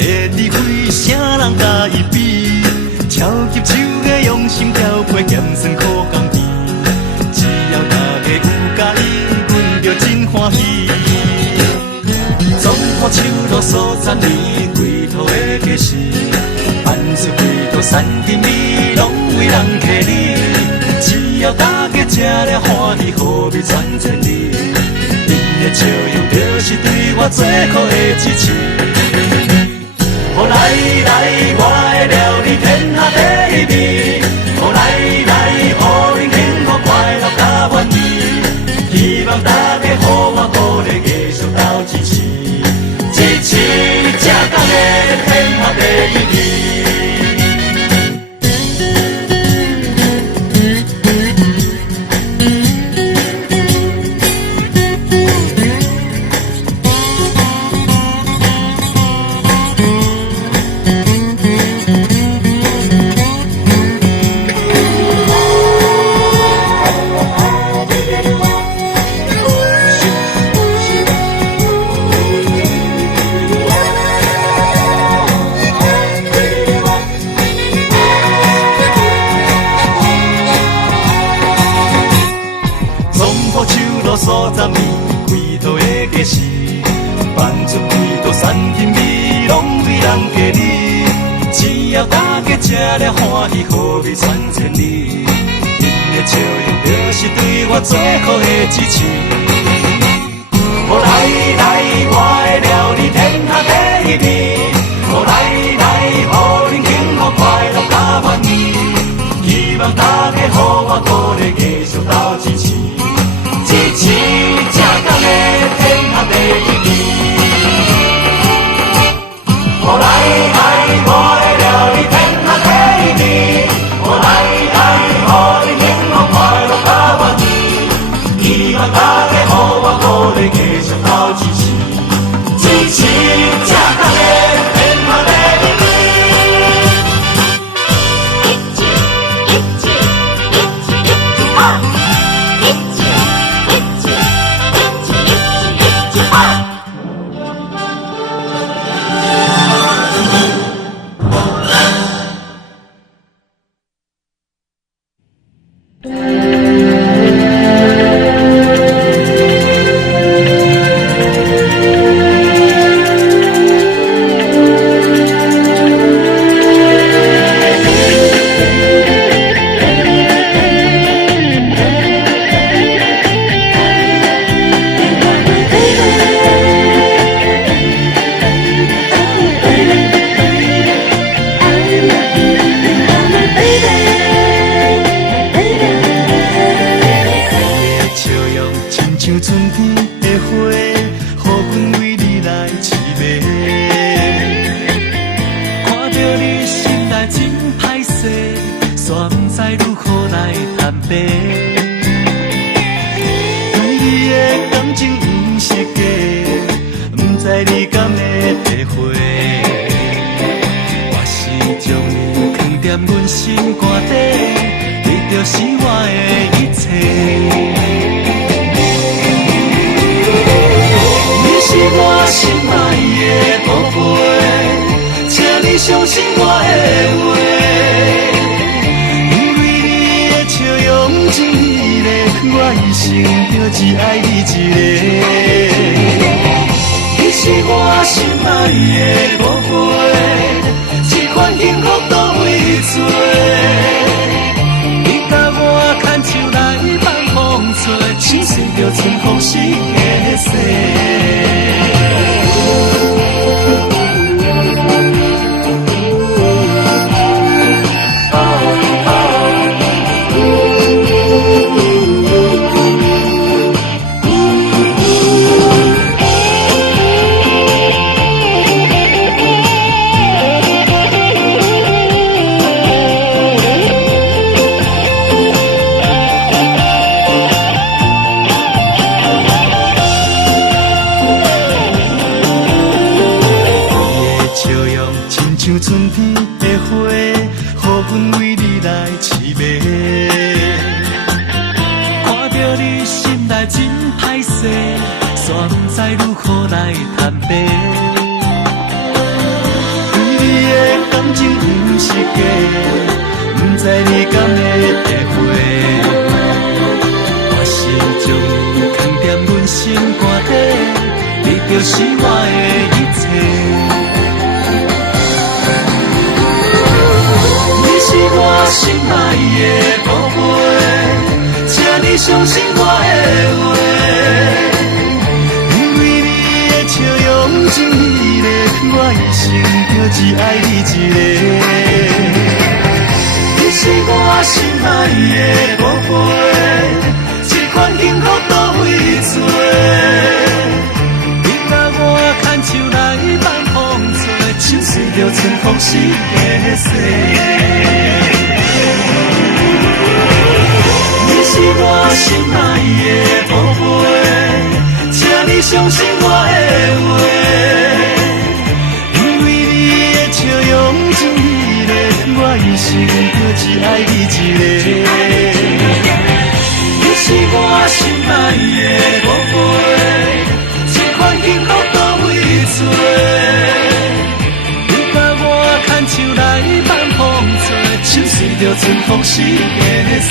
的智慧，啥人甲伊比？超级手艺用心调配，咸酸苦甘甜。只要大家有甲意，阮就真欢喜。总和手路数十年，归途的假使，办出几道山珍味，拢为人客哩。只要大家吃了欢喜，好味传千里。因的笑容，就是对我最好的支持。哦来来，我的料理天下第一味。哦来来，互恁幸福快乐甲满意。希望大家予我鼓励，继续斗支持，支持这工的天下第一味。数十年，几道的假使，办出几道山珍味，拢为人家哩。只要大家吃了欢喜，好味传千里。因的笑容，就是对我最好的支持。哦来来，我的料理天下第一味。哦来来，互恁幸福快乐甲满意。希望大家予我鼓励，继续斗支持。支持这工的天下第一味。哦来来，我的料理天下第一味。哦来来，互恁幸福快乐甲满意。希望大家予我鼓励，继续斗支持，支持这工的天下第一味。相信我的话，因为你的笑容真美丽，我一生就只爱你一个。你是我心爱的宝贝，这款幸福都为做。你甲我牵手来放风吹，青春就春风时的世。春天的花，予阮为你来凄美。看着你心内真歹势，煞不知如何来坦白。感情不是假，不知你敢会会。我心将你藏在阮心肝底，你就是我的一切。你是我心爱的宝贝，请你相信我的话，因为你的笑容真美丽，我一生就只爱你一个。你是我心爱的宝贝，这款幸福都为做，你甲我牵手来放风吹，手随着春风四个西。你是我心爱的宝贝，请你相信我的话，因为你的笑容真美丽，我一生就只爱你一个。你是我心爱的宝贝，这款幸福都为做，你甲我牵手来放风吹，手随着春风四个西。